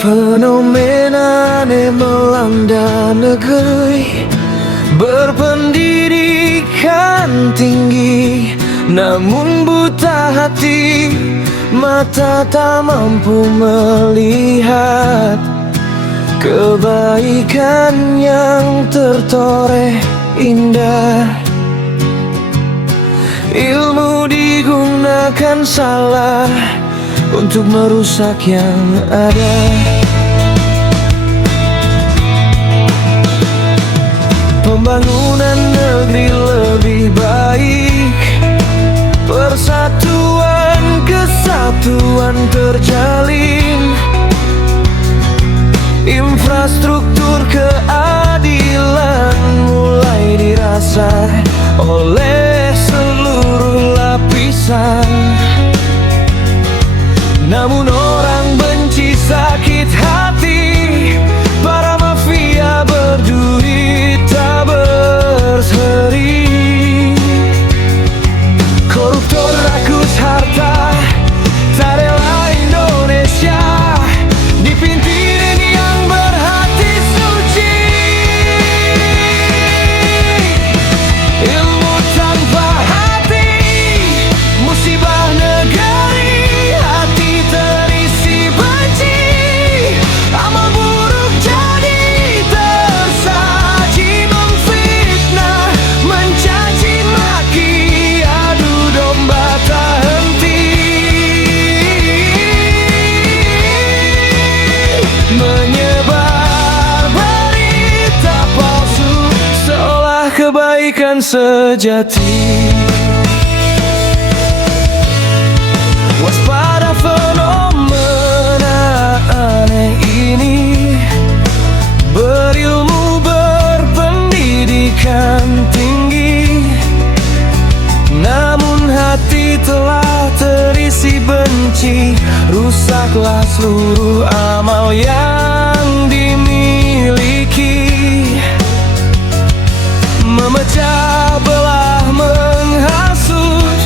Fenomena aneh melanda negeri berpendidikan tinggi, namun buta hati, mata tak mampu melihat kebaikan yang tertoreh indah. Ilmu digunakan salah untuk merusak yang ada. Pembangunan negeri lebih baik, persatuan kesatuan terjalin, infrastruktur keadilan mulai dirasa oleh seluruh lapisan. Namun orang benci, sakit hati, para mafia berduit tak berseri. Koruptor rakus harta, tak rela Indonesia dipimpin yang berhati suci. Ilmu tanpa hati, musibah negeri. Hati terisi benci, amal buruk jadi tersaji, memfitnah, mencaci maki, adu domba tak henti, menyebar berita palsu seolah kebaikan sejati. Waspada fenomena aneh ini, berilmu berpendidikan tinggi, namun hati telah terisi benci. Rusaklah seluruh amal yang dimiliki, memecah belah, menghasut,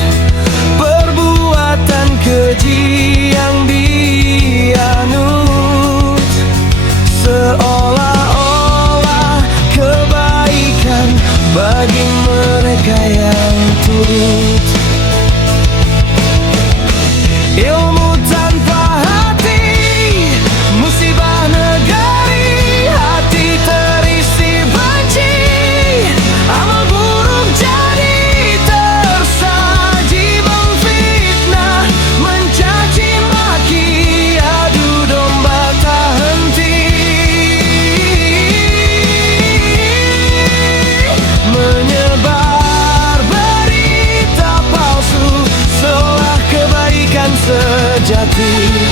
perbuatan keji yang dianut, seolah-olah kebaikan bagi mereka yang turut. Ilmu tanpa hati, musibah negeri. Hati terisi benci, amal buruk jadi tersaji, memfitnah, mencaci maki, adu domba tak henti, menyebar berita palsu seolah kebaikan sejati.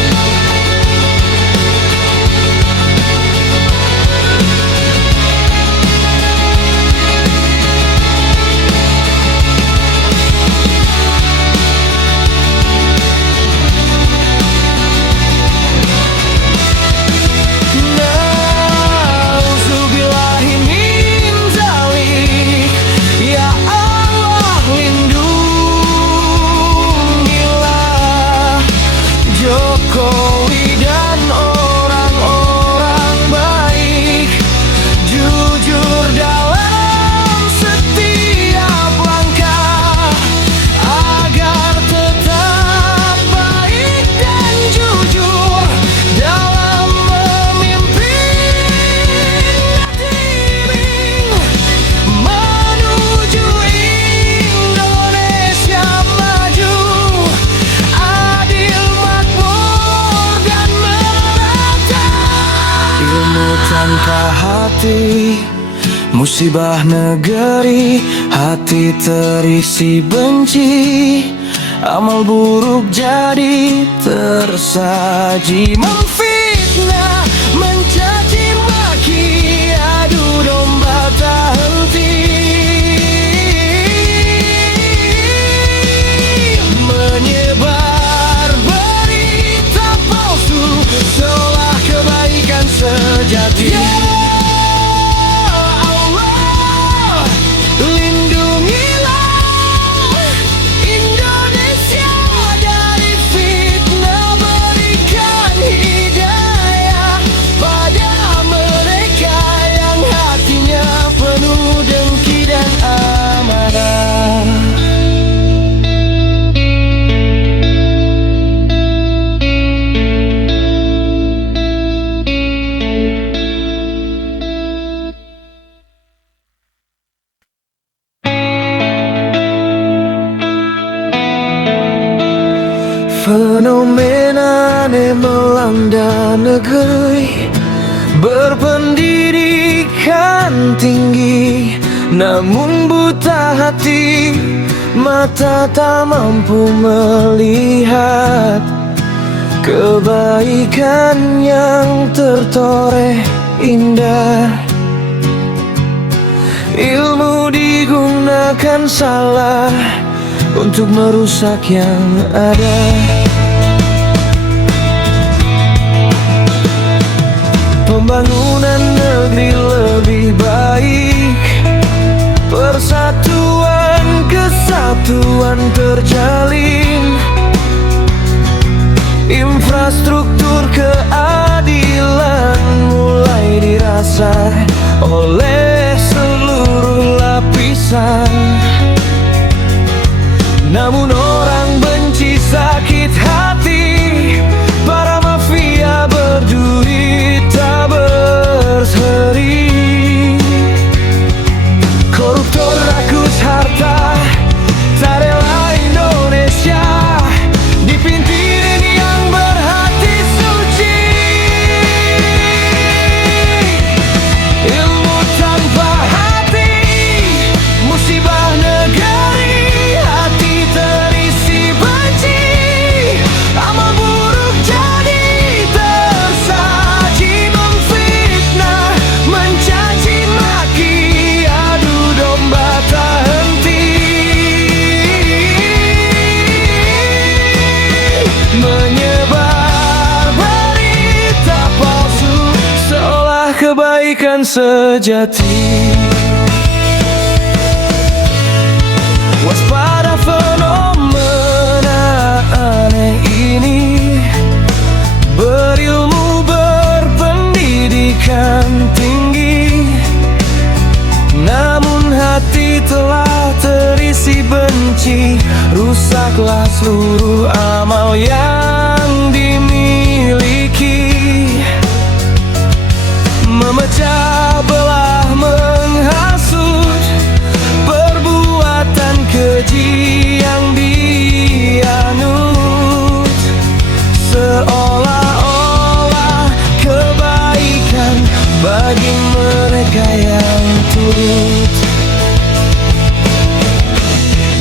Nauzubillahi min dzalik, ya Allah lindungilah Jokowi dan orang-orang baik, jujur dalam setiap langkah, agar tetap baik dan jujur dalam memimpin diri menuju Indonesia maju, adil, makmur dan merata. Ilmu tanpa hati, musibah negeri. Hati terisi benci, amal buruk jadi tersaji, memfitnah, mencaci maki, adu domba tak henti, menyebar berita palsu seolah kebaikan sejati. Ya Allah, lindungilah Indonesia dari fitnah, berikan hidayah Fenomena aneh melanda negeri berpendidikan tinggi, namun buta hati, mata tak mampu melihat kebaikan yang tertoreh indah. Ilmu digunakan salah untuk merusak yang ada. Pembangunan negeri lebih baik, persatuan kesatuan terjalin, infrastruktur keadilan mulai dirasa oleh seluruh lapisan. Namun orang benci, sakit hati, para mafia berduit tak berseri. Koruptor rakus harta, tak rela Indonesia dipintirin yang berhati suci. Ilmu tanpa hati, musibah negeri. Hati terisi benci, amal buruk jadi tersaji, memfitnah, mencaci maki, adu domba tak henti, menyebar berita palsu seolah kebaikan sejati. Waspada fenomena aneh ini, berilmu berpendidikan tinggi, namun hati telah terisi benci, rusaklah seluruh amal yang dimiliki, memecah belah, menghasut, perbuatan keji yang dianut, seolah-olah kebaikan bagi mereka yang turut.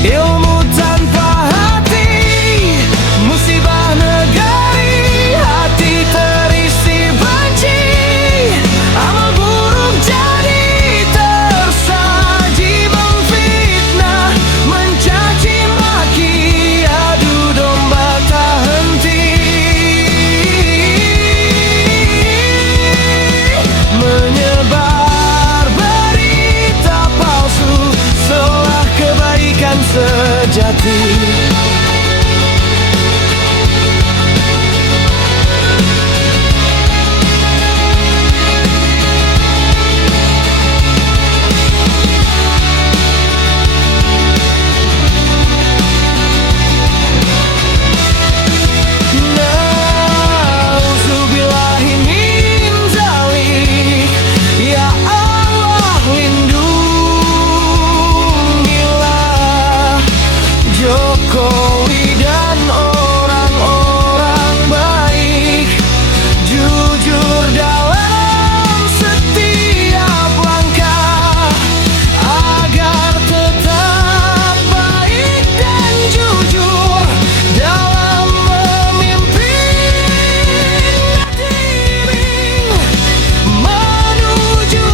Ilmu tanpa hati, musibah negeri. Hati terisi benci, amal buruk jadi tersaji, memfitnah, mencaci maki, adu domba tak henti, menyebar berita palsu seolah kebaikan sejati. Nauzubillahi min zalik, ya Allah lindungilah Jokowi dan orang-orang baik, jujur dalam setiap langkah, agar tetap baik dan jujur dalam memimpin negeri menuju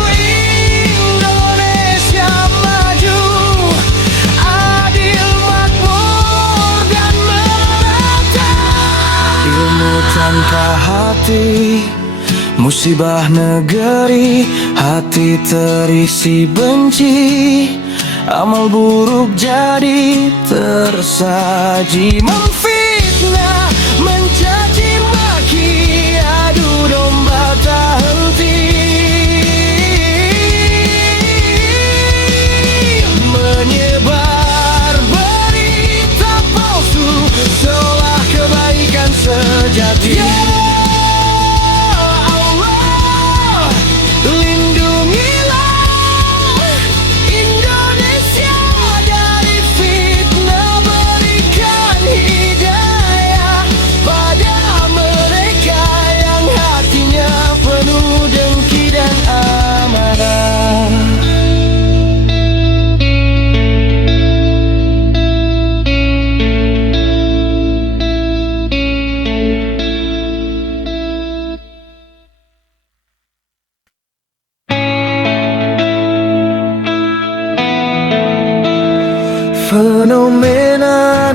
Indonesia maju, adil, makmur dan merata. Ilmu tanpa hati, musibah negeri. Hati terisi benci, amal buruk jadi tersaji, memfitnah, mencaci maki, adu domba tak henti, menyebar berita palsu seolah kebaikan sejati. Ya Allah, lindungilah Indonesia dari fitnah, berikan hidayah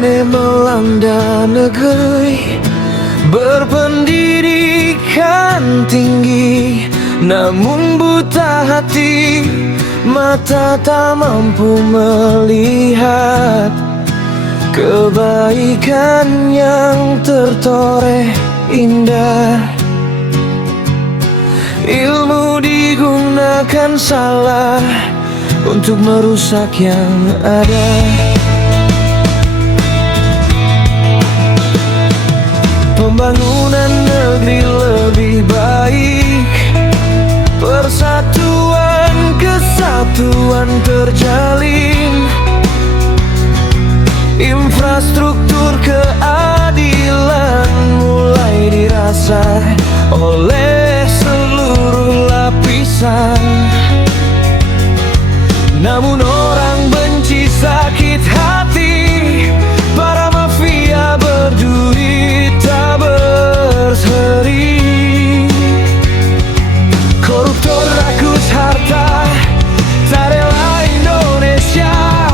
aneh melanda negeri berpendidikan tinggi, namun buta hati, mata tak mampu melihat kebaikan yang tertoreh indah. Ilmu digunakan salah untuk merusak yang ada. Pembangunan negeri lebih baik, persatuan kesatuan terjalin, infrastruktur keadilan mulai dirasa oleh seluruh lapisan. Namun orang benci, sakit hati, para mafia berduit tak berseri, koruptor rakus harta, tak rela Indonesia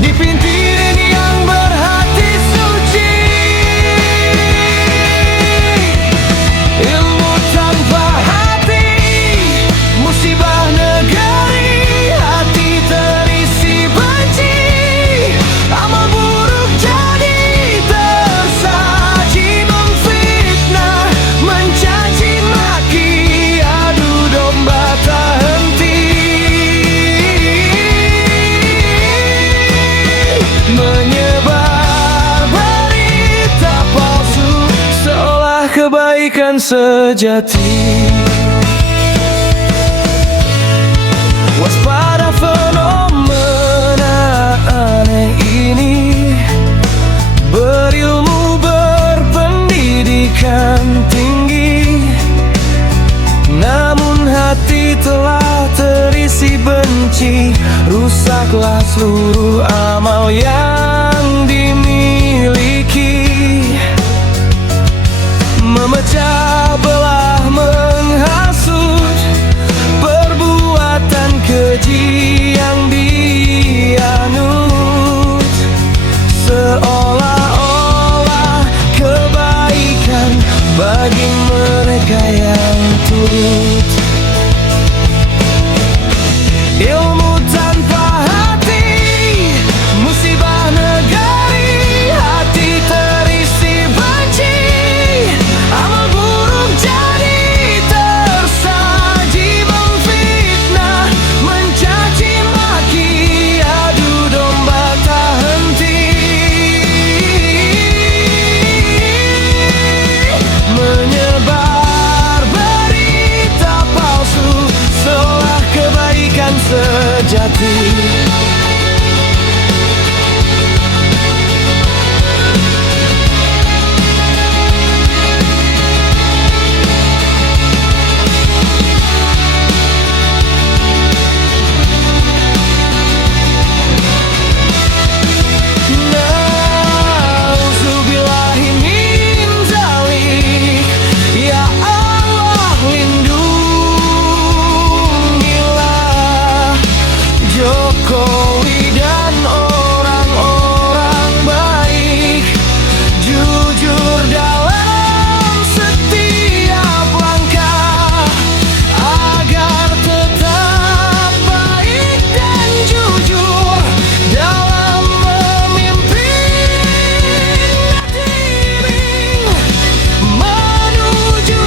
dipintirin yang berhati suci. Ilmu tanpa hati, musibah negeri, hati terisi benci, amal buruk jadi tersaji, memfitnah, mencaci maki, adu domba tak henti, menyebar berita palsu seolah kebaikan sejati. Waspada fenomena aneh ini, berilmu berpendidikan tinggi, namun hati telah terisi benci, rusaklah seluruh amal yang dimiliki, memecah belah, menghasut, perbuatan keji yang dianut, seolah-olah kebaikan bagi mereka yang turut. Ilmu tanpa hati, musibah negeri, hati terisi benci, amal buruk jadi tersaji, memfitnah, mencaci maki, adu domba tak henti, menyebar berita palsu seolah kebaikan sejati. Nauzubillahi min zalik, ya Allah lindungilah Jokowi dan orang-orang baik, jujur dalam setiap langkah, agar tetap baik dan jujur dalam memimpin negeri menuju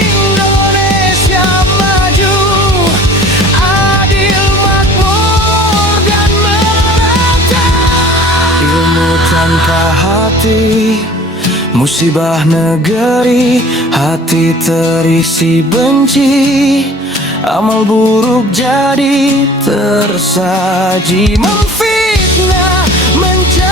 Indonesia maju, adil, makmur dan merata. Ilmu tanpa hati, musibah negeri, hati terisi benci, amal buruk jadi tersaji, memfitnah, mencaci